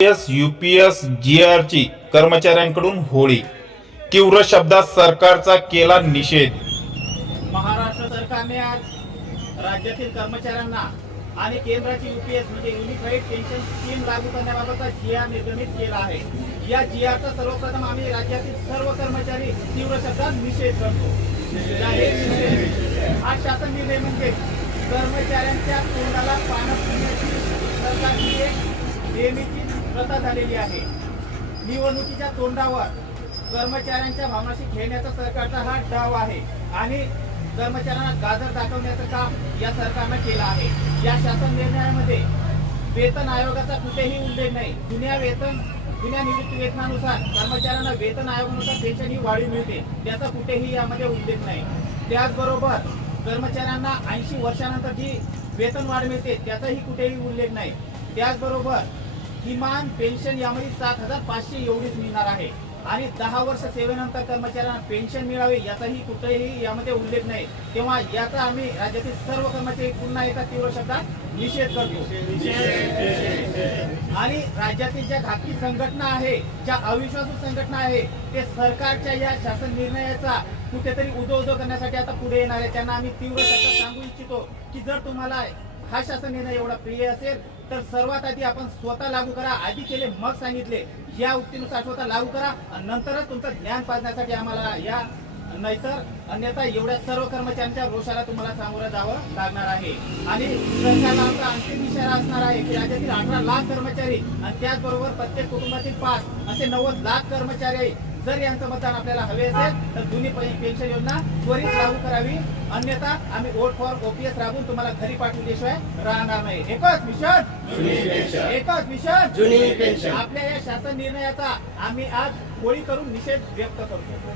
S UPS ची कर्मचाऱ्यांकडून होळी. तीव्र शब्दात सरकारचा केला निषेध. महाराष्ट्र सरकारने आज राज्यातील कर्मचाऱ्यांना आणि केंद्राची युपीएस म्हणजे युनिफाईड पेन्शन स्कीम लागू करण्याबाबतचा जी आर निर्गमित केला आहे. या जी आरचा सर्वप्रथम आम्ही राज्यातील सर्व कर्मचारी तीव्र शब्दात निषेध करतो. हा शासन निर्णय म्हणजे कर्मचाऱ्यांच्या तोंडाला पानं सरकारची एक नेहमीची प्रथा झालेली आहे. निवडणुकीच्या तोंडावर कर्मचाऱ्यांच्या भावनाशी खेळण्याचा सरकारचा हा डाव आहे. आणि कर्मचाऱ्यांना गाजर दाखवण्याचं काम या सरकारनं केलं आहे. या शासन निर्णयामध्ये वेतन आयोगाचा कुठेही उल्लेख नाही. जुन्या वेतन जुन्या निवृत्ती वेतनानुसार कर्मचाऱ्यांना वेतन आयोगानुसार पेन्शन ही वाढीव मिळते. त्याचा कुठेही यामध्ये उल्लेख नाही. त्याचबरोबर कर्मचाऱ्यांना ऐंशी वर्षानंतर जी वेतन वाढ मिळते त्याचाही कुठेही उल्लेख नाही. त्याचबरोबर किमान पेन्शन यामध्ये सात हजार पाचशे एवढीच मिळणार आहे. आणि दहा वर्ष सेवेनंतर कर्मचाऱ्यांना पेन्शन मिळावे याचाही कुठेही यामध्ये उल्लेख नाही. तेव्हा याचा आम्ही राज्यातील सर्व कर्मचारी पुन्हा एका तीव्र शब्दात निषेध करतो. आणि राज्यातील ज्या घातकी संघटना आहे ज्या अविश्वासू संघटना आहे ते सरकारच्या या शासन निर्णयाचा कुठेतरी उदो उदो करण्यासाठी आता पुढे येणार आहे. त्यांना आम्ही तीव्र शब्दात सांगू इच्छितो की जर तुम्हाला हा शासन निर्णय एवढा प्रिय असेल तर सर्वात आधी आपण स्वतः लागू करा. आधी केले मग सांगितले. या उक्तीनुसार स्वतः लागू करा आणि नंतरच तुमचं ज्ञान पाजण्यासाठी आम्हाला या नाहीतर अन्यथा एवढ्या सर्व कर्मचाऱ्यांच्या रोषाला तुम्हाला सामोरं जावं लागणार आहे. आणि सरकारला आमचा अंतिम इशारा असणार आहे की राज्यातील अठरा लाख कर्मचारी आणि त्याचबरोबर प्रत्येक कुटुंबातील पाच असे नव्वद लाख कर्मचारी जर यांचं मतदान आपल्याला हवे असेल तर जुनी पेन्शन योजना त्वरित लागू करावी. अन्यथा आम्ही वोट फॉर ओपीएस राबून तुम्हाला घरी पाठवल्याशिवाय राहणार नाही. एकच मिशन. एकच मिशन. जुनी पेन्शन. आपल्या या शासन निर्णयाचा आम्ही आज होळी करून निषेध व्यक्त करतो.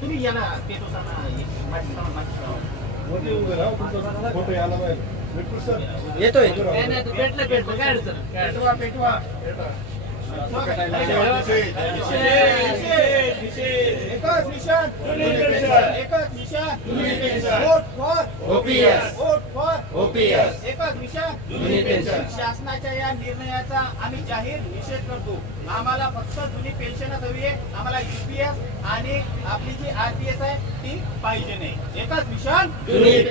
तुम्ही या ना पेटो माझी येतोय. पेटवा पेटवा. एकच मिशन एकच वोट फॉर OPS. ओपीएस. एकच जुनी पेन्शन. शासनाच्या या निर्णयाचा आम्ही जाहीर निषेध करतो. आम्हाला फक्त जुनी पेन्शनच हवी आहे. आम्हाला युपीएस आणि आपली जी आरपीएस आहे ती पाहिजे नाही. एकच मिशन. जुनी